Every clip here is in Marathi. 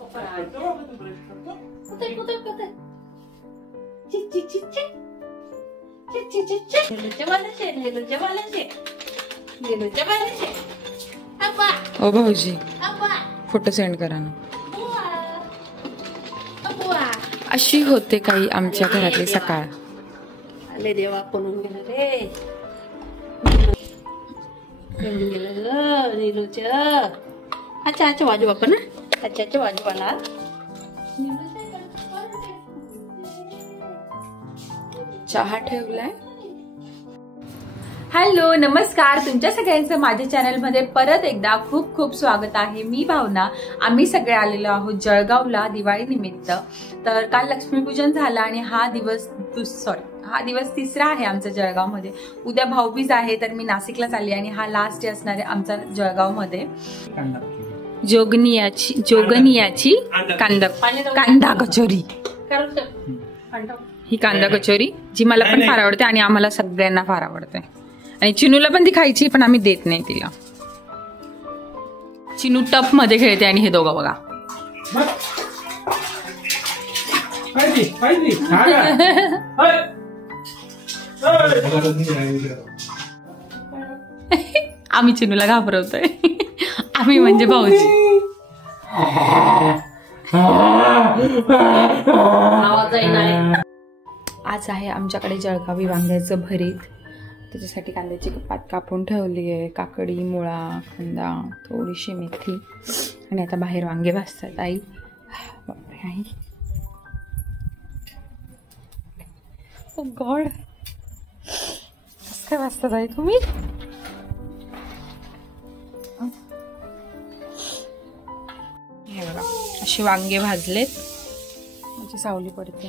ओ भाऊजी फोटो सेंड करा ना. अशी होते काही आमच्या घरातली सकाळ. आले देवा कोणून गेलं रे. अच्छा अच्छा वाजू बापा ना. अच्छा अच्छा वाजू वाला. चहा ठेवलाय. हॅलो नमस्कार, तुमच्या सगळ्यांचं माझ्या चॅनलमध्ये परत एकदा खूप खूप स्वागत आहे. मी भावना. आम्ही सगळे आलेलो आहोत जळगावला दिवाळी निमित्त. तर काल लक्ष्मीपूजन झालं आणि हा दिवस तिसरा आहे आमचा जळगावमध्ये. उद्या भाऊबीज आहे तर मी नाशिकला चालली आणि हा लास्ट डे असणार आहे आमचा जळगावमध्ये. जोगनियाची कांदा कचोरी. ही कांदा कचोरी जी मला पण फार आवडते आणि आम्हाला सगळ्यांना फार आवडते. आणि चिनूला पण ती खायची पण आम्ही देत नाही तिला. चिनू टप मध्ये खेळते आणि हे दोघं बघा. आम्ही चिनूला घाबरवतोय. आम्ही म्हणजे भाऊजी. आज आहे आमच्याकडे जळगावी वांग्याचं भरीत. त्याच्यासाठी कांद्याची पात कापून ठेवली आहे. काकडी, मुळा, कांदा, थोडीशी मेथी आणि आता बाहेर वांगे भाजतात आई. बापरे आई. ओ गॉड, कसं काय भाजतात आई तुम्ही? हे बघा अशी वांगे भाजलेत. म्हणजे सावली पडते.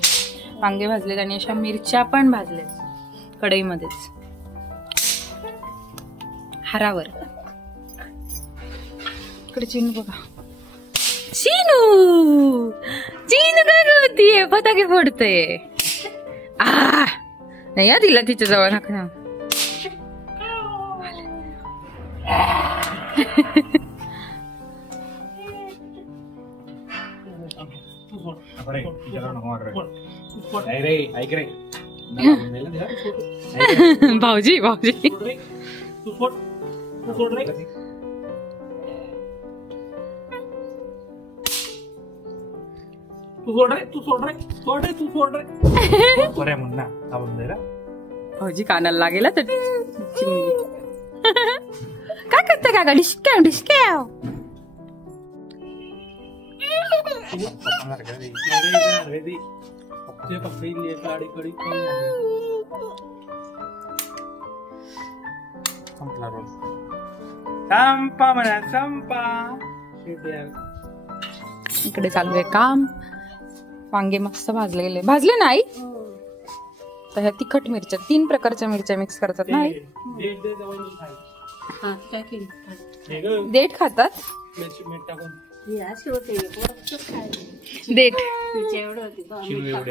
वांगे भाजलेत आणि अशा मिरच्या पण भाजलेत कढईमध्येच हारावर. इकडे चिनू बघा. चिनू काय करतीये? फटाके फोडते. नाही तिला तिच्या जवळ नका. भाऊजी भाऊजी भाऊजी कानाला लागेल तर काय करते का? डिस्कॅव डिस्कॅव. इकडे चालू आहे काम. वांगे मस्त भाजले गेले. भाजले नाही तर ह्या तिखट मिरच्या 3 प्रकारच्या मिरच्या मिक्स करतात नाही. देठ खातात.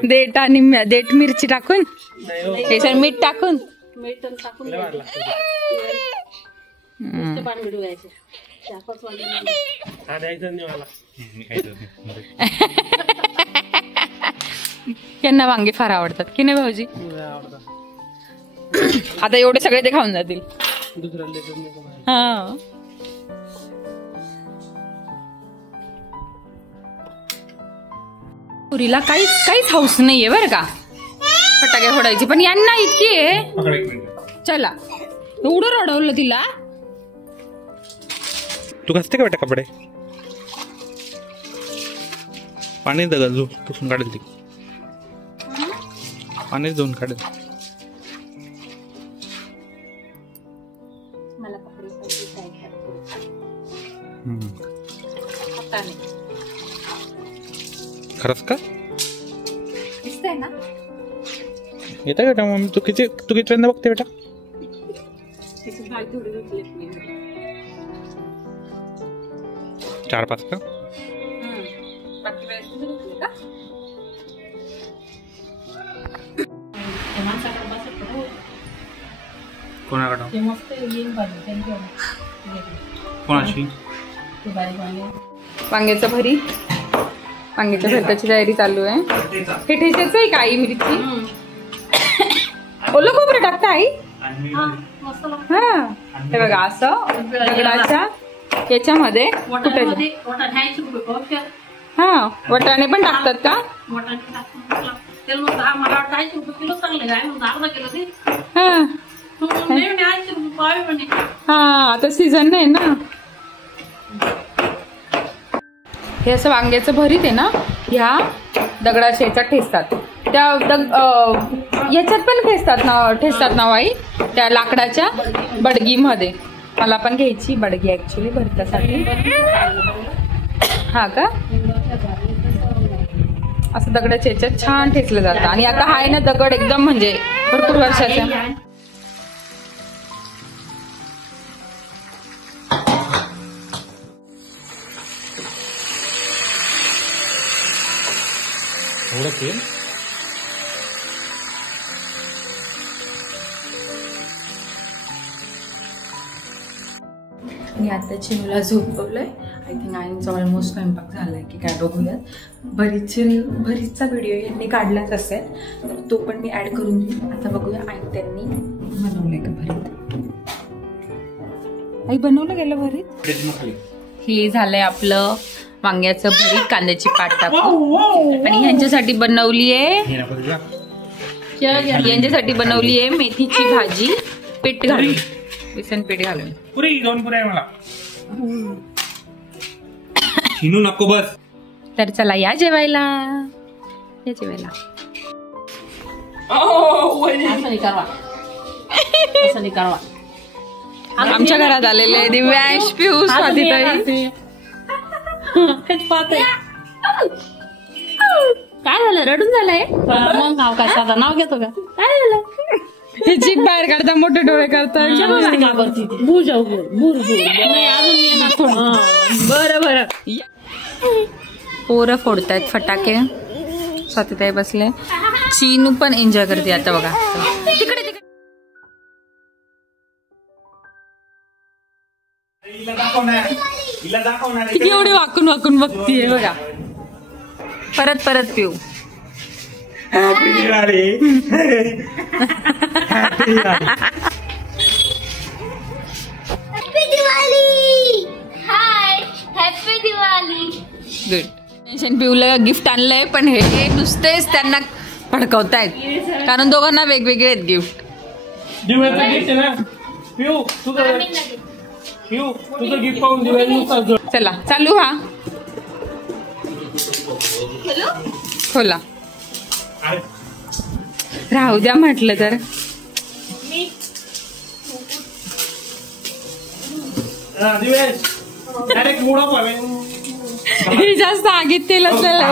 देठ आणि देठ मिरची टाकून त्याच्यात मीठ टाकून त्यांना वांगे फार आवडतात की नाही भाऊजी? आता एवढे सगळे ते खाऊन जातील. हा पुरीला काहीच हाऊस नाहीये बरं का फटाके फोडायची. पण यांना इतकी आहे. चला एवढं रडवलं तिला. तू घासते का बेटा कपडे? पाणी दगल पुसून काढेल ती. पाणी धुवून काढेल. खरंच का? दिसतंय ना? येतं बेटा मम्मी. तू किती बघते बेटा? चार 5 का? वांग्याचं भरीत वांग्याच्या भरताची तयारी चालू आहे. हे ठेचायचं आहे का आई मिरची? ओलं खोबरं टाकता आई? हा हे बघा असं दगडाच्या याच्यामध्ये कुठायचं. हा वटाणे पण टाकतात का? हा आता सीझन नाही ना. हे असं वांग्याचं भरीत आहे ना, ह्या दगडाच्या याच्यात ठेचतात. त्या याच्यात पण ठेचतात ना वाई, त्या लाकडाच्या बडगीमध्ये. मला पण घ्यायची बडगी ऍक्च्युली भरतासाठी. हा का? असं दगडाच्या याच्यात छान ठेचलं जातं. आणि आता हा आहे ना दगड एकदम म्हणजे भरपूर वर्षाचा. मी आता चिनूला झोपवलंय. आय थिंक आईंचा ऑलमोस्ट स्वयंपाक झालाय की काय बघूयात. भरीतचा व्हिडिओ यांनी काढलाच असेल, तर तो पण मी ऍड करून देईन. आता बघूया आई त्यांनी बनवलंय का भरीत. आई बनवलं गेलं भरीत. हे झालंय आपलं वांग्याचं भरीत कांद्याची पात टाकून. आणि ह्यांच्यासाठी बनवलीये मेथीची भाजी पीठ घालून, बेसन पीठ घालून. पुरी 2 पुऱ्या मला शिनू नको बस. तर चला या जेवायला. आमच्या घरात आलेले दिव्यांश, पियुष, स्वातीताई. काय झालं? रडून झालंय? मग नाव काय? साधा नाव घेतो का? काय झालं? हे चिक बाहेर काढता, मोठे डोळे करता. बरं पोरं फोडतायत फटाके. स्वातीताई बसले. चिनू पण एन्जॉय करते आता बघा. तिकडे किती एवढी वाकून वाकून बघतीये बघा. परत Piu. Happy Diwali. Hi happy Diwali. Good. Tension पिऊला गिफ्ट आणलंय, पण हे नुसतेच त्यांना भडकवतायत कारण दोघांना वेगवेगळे आहेत गिफ्ट. चला चालू. हा खोला. राहू द्या म्हटलं तर. हे जास्त आगीत तेल असलेलं.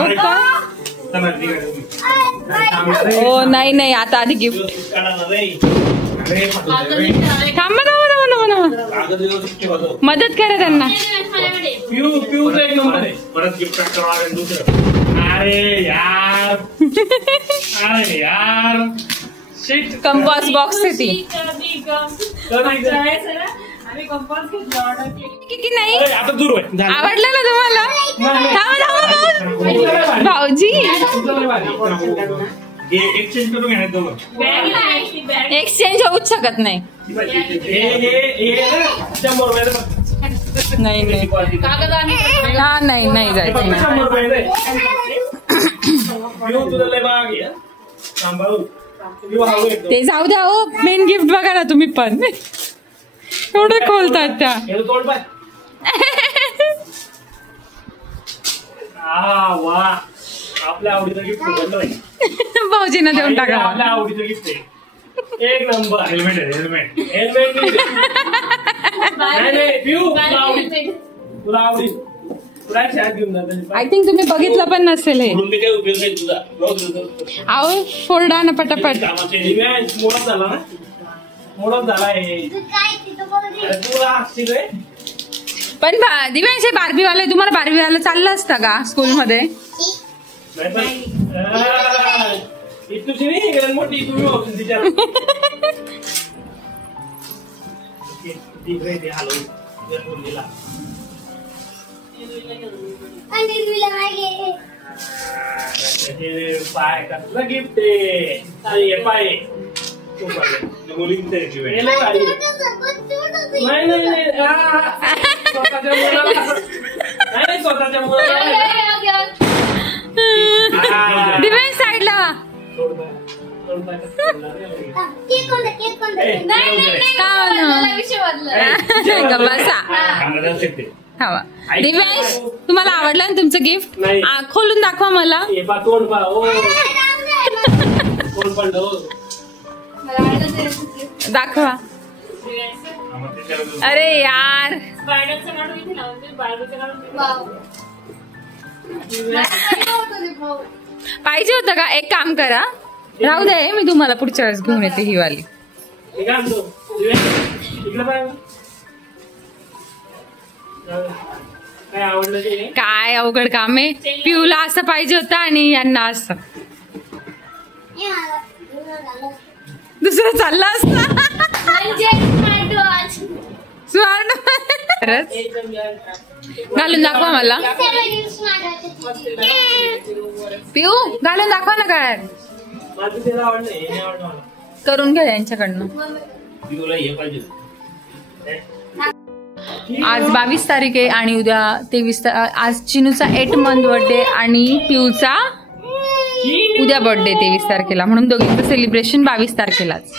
हो नाही आता आधी गिफ्ट. थांबा मदत करा त्यांना. कंपास बॉक्स साठी की नाही. आवडलं ना तुम्हाला? भाऊजी एक्सचेंज होऊच शकत नाही. नाही जायचं. ते जाऊ द्या. हो मेन गिफ्ट बघा ना तुम्ही पण. एवढे खोलतात त्या. आपल्या आवडीचं गिफ्ट भाऊजींना देऊन टाका. आपल्या आवडीचं गिफ्ट आहे. एक नंबर. हेल्मेट तुला आवडी. आय थिंक तुम्ही बघितलं पण नसेल हे. अहो फोल्डा ना पटापट. मोडत झाला पण दिव्यांश बार्बीवाले, तुम्हाला बार्बीवाला चाललं असतं का स्कूलमध्ये? मोठी पाय कसलं गिफ्ट आहे पाय मुलींचे नाही स्वतःच्या मुलाला नाही स्वतःच्या मुलाला दिव्यांश साईडला हवा. दिव्यांश तुम्हाला आवडलं ना तुमचं गिफ्ट? खोलून दाखवा मला. दाखवा. अरे यार पाहिजे होतं का? एक काम करा, राहू दे, मी तुम्हाला पुढच्या वेळेस घेऊन येते ही वाली. काय अवघड काम आहे. पिऊला असं पाहिजे होतं आणि यांना असं दुसरं चाललं असतं. स्मार्ट घालून दाखवा मला. पिऊ घालून दाखवा ना काय करून घ्या यांच्याकडनं. आज 22 तारीख आहे आणि उद्या 23 आज चिनूचा 8 मंथ बर्थडे आणि पिऊचा उद्या बर्थडे 23 तारखेला, म्हणून दोघींचं सेलिब्रेशन 22 तारखेलाच.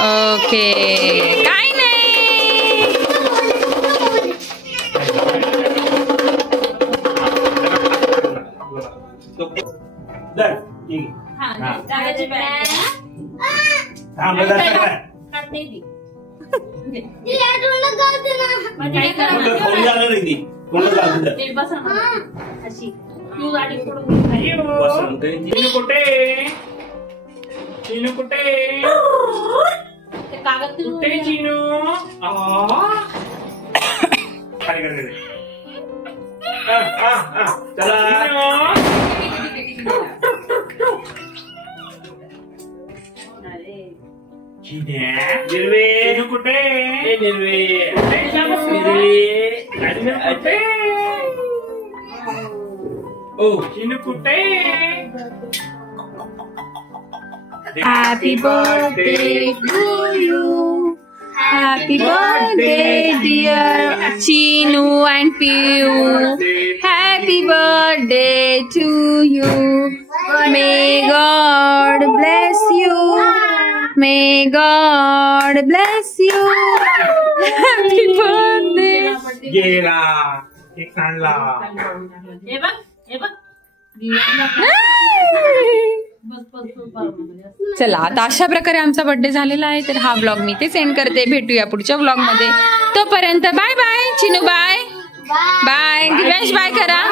ओके काय नाही. चिनू कुठे कुठे चिनू काय करते चला निर्वे कुठे निर्वे ओ चिनू कुठे. Happy birthday to you. Happy birthday dear Chinu and Piu. Happy birthday to you. May God bless you. May God bless you. Happy birthday. गेला एक सांडला. चला आता अशा प्रकारे आमचा बर्थडे झालेला आहे. तर हा ब्लॉग मी ते सेंड करते. भेटूया पुढच्या ब्लॉग मध्ये. तोपर्यंत bye bye Chinu. Bye bye Divyansh. Bye करा.